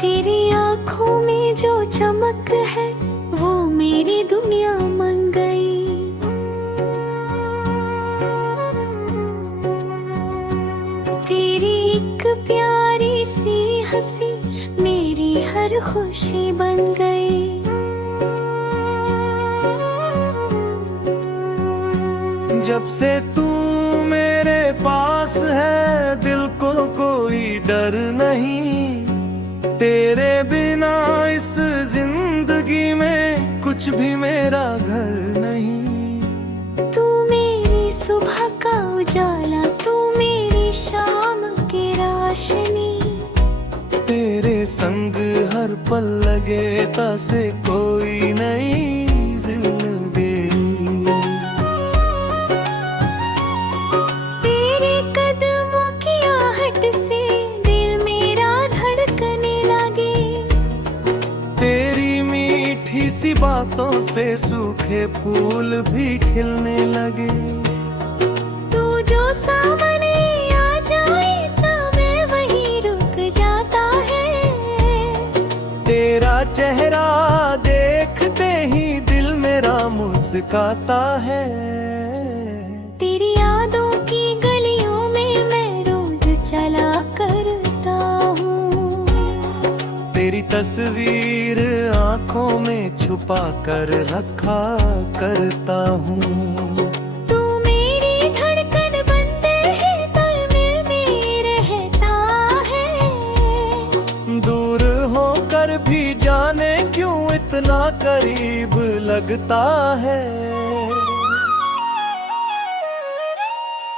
तेरी आँखों में जो चमक है वो मेरी दुनिया मन गई। तेरी एक प्यारी सी हंसी मेरी हर खुशी बन गई। जब से तू मेरे पास है दिल को कोई डर नहीं। तेरे बिना इस जिंदगी में कुछ भी मेरा घर नहीं। तू मेरी सुबह का उजाला, तू मेरी शाम की रोशनी। तेरे संग हर पल लगे तासे कोई नहीं जिंदगी। तेरे कदमों की आहट से दिल मेरा धड़कने लगे। तेरी मीठी सी बातों से सूखे फूल भी खिलने लगे। तू जो सामने आ जाए समय वहीं रुक जाता है। तेरा चेहरा देखते ही दिल मेरा मुस्काता है। तेरी यादों की गलियों में मैं रोज चला करता हूँ। तेरी तस्वीर आंखों में छुपा कर रखा करता हूँ। तू मेरी धड़कन बनते है तालमेल में रहता है। दूर होकर भी जाने क्यों इतना करीब लगता है।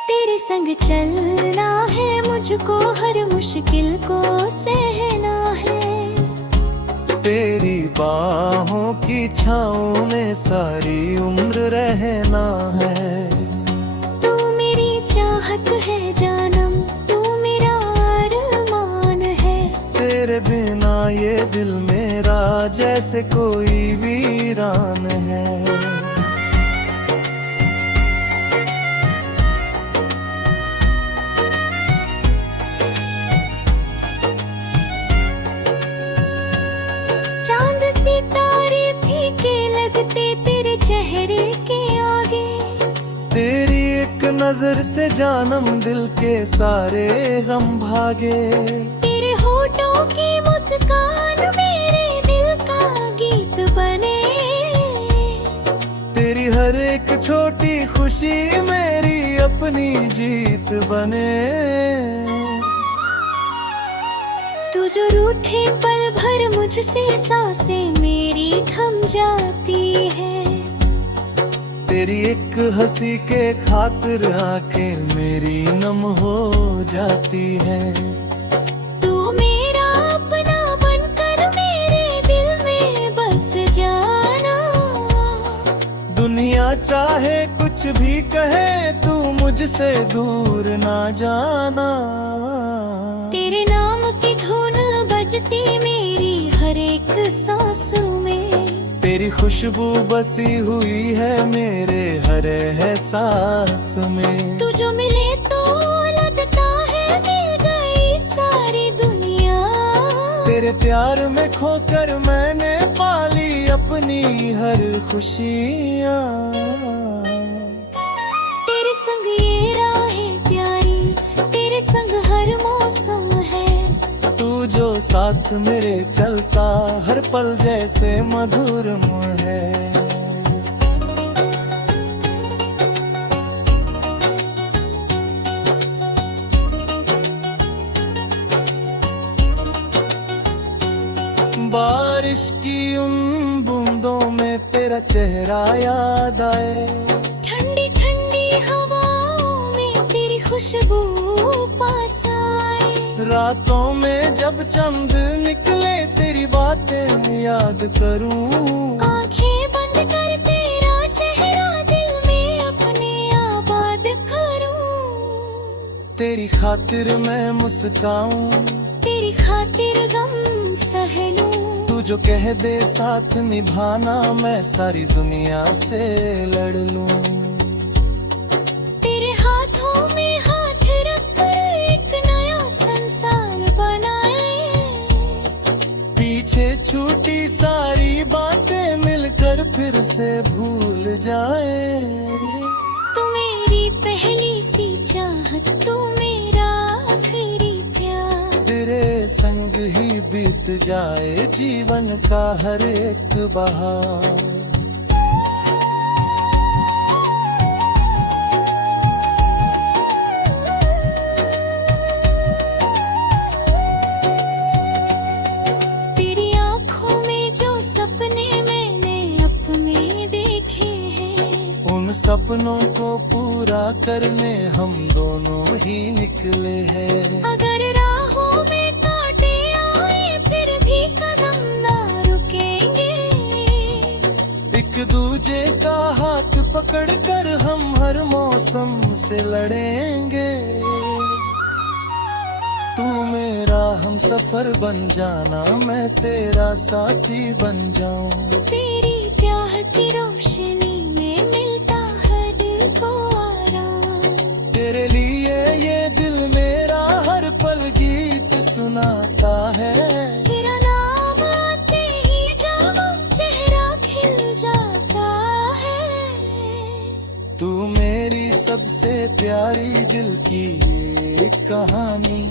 तेरे संग चलना है मुझको, हर मुश्किल को सहना है। तेरी बाहों की छाँव में सारी उम्र रहना है। तू मेरी चाहत है जानम, तू मेरा अरमान है। तेरे बिना ये दिल मेरा जैसे कोई वीरान है। चांद सितारे फीके लगते तेरे चेहरे के आगे। तेरी एक नजर से जानम दिल के सारे गम भागे। तेरे होठों की मुस्कान मेरे दिल का गीत बने। तेरी हर एक छोटी खुशी मेरी अपनी जीत बने। तू जो रूठे पल भर मुझसे सांसें मेरी थम जाती है। तेरी एक हंसी के खातिर आंखें मेरी नम हो जाती है। तू मेरा अपना बनकर मेरे दिल में बस जाना। दुनिया चाहे कुछ भी कहे तू मुझसे दूर ना जाना। तेरे नाम की धुन बजती मेरी हर एक सांसों में। तेरी खुशबू बसी हुई है मेरे हर एहसास में। तू जो मिले तो लगता है मिल गई सारी दुनिया। तेरे प्यार में खोकर मैंने पाली अपनी हर खुशियाँ। तेरे संग ये राहें प्यारी, तेरे संग हर मौसम है। तू जो साथ मेरे चलता हर पल जैसे मधुरम है। बारिश की उन बूंदों में तेरा चेहरा याद आए। ठंडी ठंडी हवाओं में तेरी खुशबू पास आए। रातों में जब चंद निकले तेरी बातें याद करूं। आंखें बंद कर तेरा चेहरा दिल में अपने आबाद करूं। तेरी खातिर मैं मुस्काऊं, तेरी खातिर गम सह लूं। तू जो कह दे साथ निभाना मैं सारी दुनिया से लड़ लूं। तेरे हाथों में हाथ रख कर एक नया संसार बना पीछे छूटी सारी बातें मिलकर फिर से भूल जाए। तू मेरी पहली सी चाहत, तू मेरा आखिरी प्यार। तेरे संग ही बीत जाए जीवन का हर एक बहार। तेरी आंखों में जो सपने मैंने अपने देखे हैं, उन सपनों को पूरा करने हम दोनों ही निकले हैं। अगर राहों में कांटे आए फिर भी कदम ना रुकेंगे। एक दूजे का हाथ पकड़कर हम हर मौसम से लड़ेंगे। तू मेरा हम सफर बन जाना, मैं तेरा साथी बन जाऊं। तेरी प्यार की रोशनी में मिलता है दिल को आराम। तेरे लिए ये दिल मेरा हर पल गीत सुनाता है। तेरा नाम आते ही जानो चेहरा खिल जाता है। तू मेरी सबसे प्यारी दिल की ये कहानी।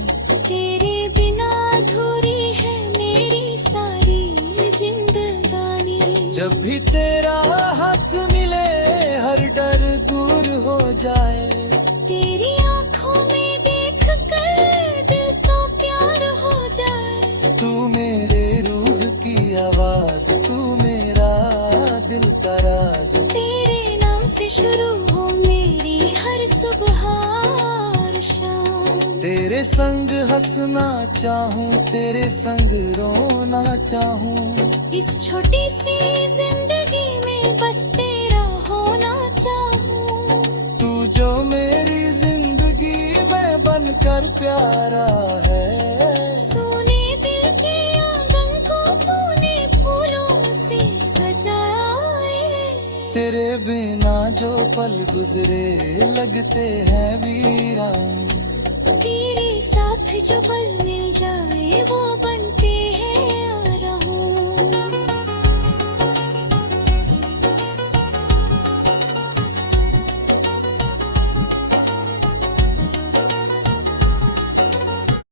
तेरे बिना अधूरी है मेरी सारी जिंदगानी। जब भी तेरा हाथ मिले हर डर दूर हो जाए। तेरी आंखों में देख कर दिल का प्यार हो जाए। तू मेरे रूह की आवाज, तू मेरा दिल का राज। तेरे नाम से शुरू हो मेरी हर सुबह और शाम। तेरे संग हंसना चाहूं, तेरे संग रोना चाहूं। इस छोटी सी जिंदगी में बस तेरा होना चाहूं। तू जो मेरी जिंदगी में बनकर प्यारा है। सोने दिल के आंगन को तूने फूलों से सजाए। तेरे बिना जो पल गुजरे लगते हैं वीरान। तेरे साथ जो पल मिल जाए वो बनते हैं